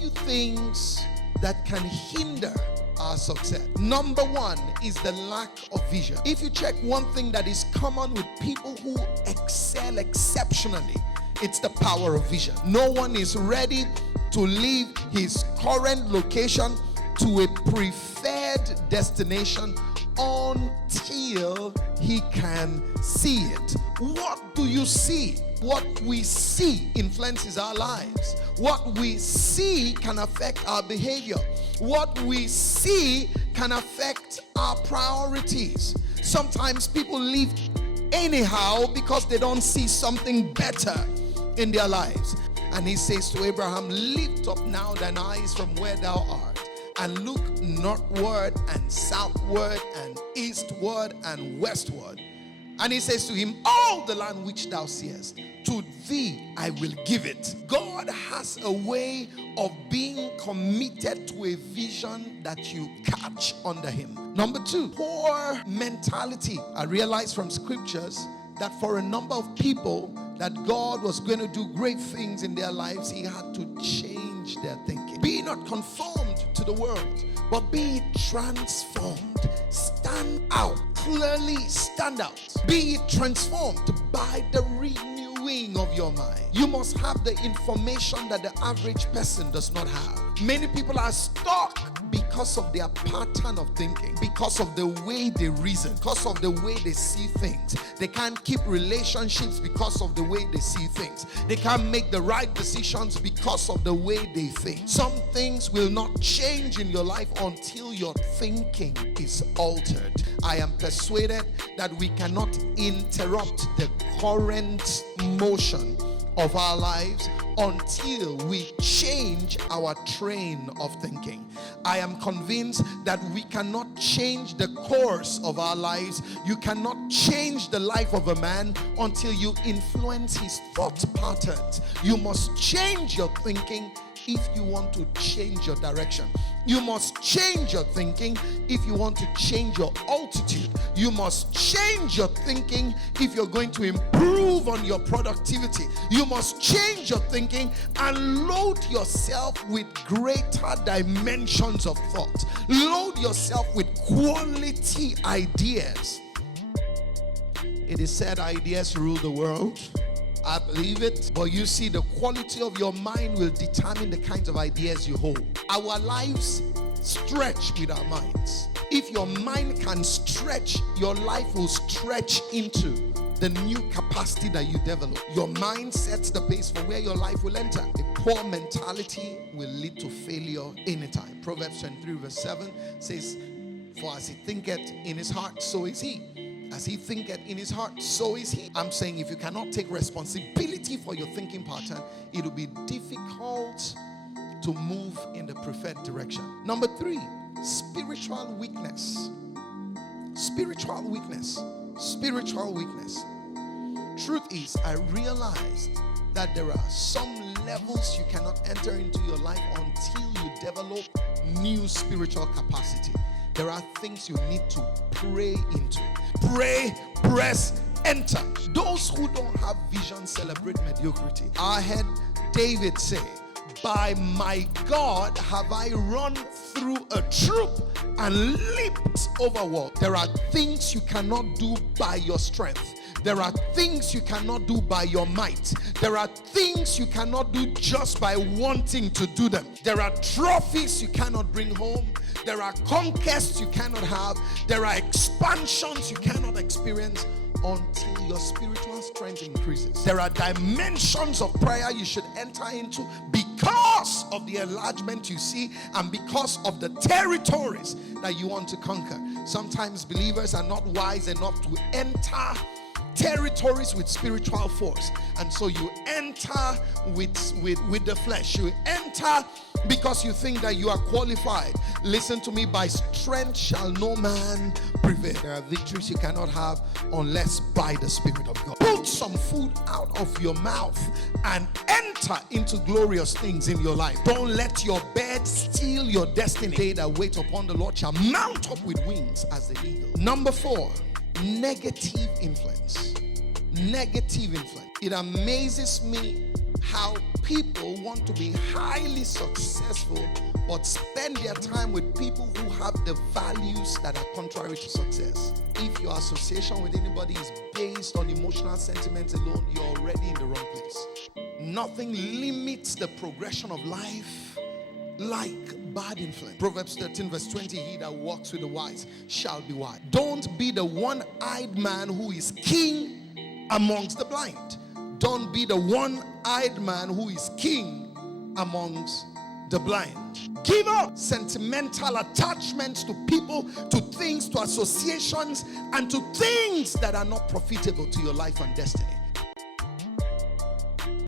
few things that can hinder our success. Number one is the lack of vision. If you check one thing that is common with people who excel exceptionally, it's the power of vision. No one is ready to leave his current location to a preferred destination until he can see it. What do you see? What we see influences our lives. What we see can affect our behavior. What we see can affect our priorities. Sometimes people live anyhow because they don't see something better in their lives. And he says to Abraham, lift up now thine eyes from where thou art, and look northward and southward and eastward and westward. And he says to him, all the land which thou seest, to thee I will give it. God has a way of being committed to a vision that you catch under him. Number two, poor mentality. I realized from scriptures that for a number of people that God was going to do great things in their lives, he had to change their thinking. Be not conformed to the world, but be transformed. Stand out. Clearly stand out. Be transformed by the renewing of your mind. You must have the information that the average person does not have. Many people are stuck because of their pattern of thinking, because of the way they reason, because of the way they see things. They can't keep relationships because of the way they see things. They can't make the right decisions because of the way they think. Some things will not change in your life until your thinking is altered. I am persuaded that we cannot interrupt the current motion of our lives until we change our train of thinking. I am convinced that we cannot change the course of our lives. You cannot change the life of a man until you influence his thought patterns. You must change your thinking if you want to change your direction. You must change your thinking if you want to change your altitude. You must change your thinking if you're going to improve on your productivity. You must change your thinking and load yourself with greater dimensions of thought. Load yourself with quality ideas. It is said ideas rule the world. I believe it. But you see, the quality of your mind will determine the kinds of ideas you hold. Our lives stretch with our minds. If your mind can stretch, your life will stretch into the new capacity that you develop. Your mind sets the pace for where your life will enter. A poor mentality will lead to failure anytime. Proverbs 23 verse 7 says, for as he thinketh in his heart, so is he. As he thinketh in his heart, so is he. I'm saying if you cannot take responsibility for your thinking pattern, it will be difficult to move in the preferred direction. Number three, spiritual weakness. Spiritual weakness. Spiritual weakness. Truth is, I realized that there are some levels you cannot enter into your life until you develop new spiritual capacity. There are things you need to pray into. Pray, press, enter. Those who don't have vision celebrate mediocrity. I heard David say, by my God have I run through a troop and leaped over wall. There are things you cannot do by your strength. There are things you cannot do by your might. There are things you cannot do just by wanting to do them. There are trophies you cannot bring home. There are conquests you cannot have. There are expansions you cannot experience until your spiritual strength increases. There are dimensions of prayer you should enter into because of the enlargement you see and because of the territories that you want to conquer. Sometimes believers are not wise enough to enter territories with spiritual force, and so you enter with the flesh. You enter because you think that you are qualified. Listen to me, by strength shall no man prevail. There are victories you cannot have unless by the Spirit of God. Put some food out of your mouth and enter into glorious things in your life. Don't let your bed steal your destiny. They that wait upon the Lord shall mount up with wings as the eagle. Number 4, negative influence. Negative influence. It amazes me how people want to be highly successful but spend their time with people who have the values that are contrary to success. If your association with anybody is based on emotional sentiments alone, you're already in the wrong place. Nothing limits the progression of life like bad influence. Proverbs 13 verse 20, he that walks with the wise shall be wise. Don't be the one-eyed man who is king amongst the blind. Don't be the one-eyed man who is king amongst the blind. Give up sentimental attachments to people, to things, to associations, and to things that are not profitable to your life and destiny.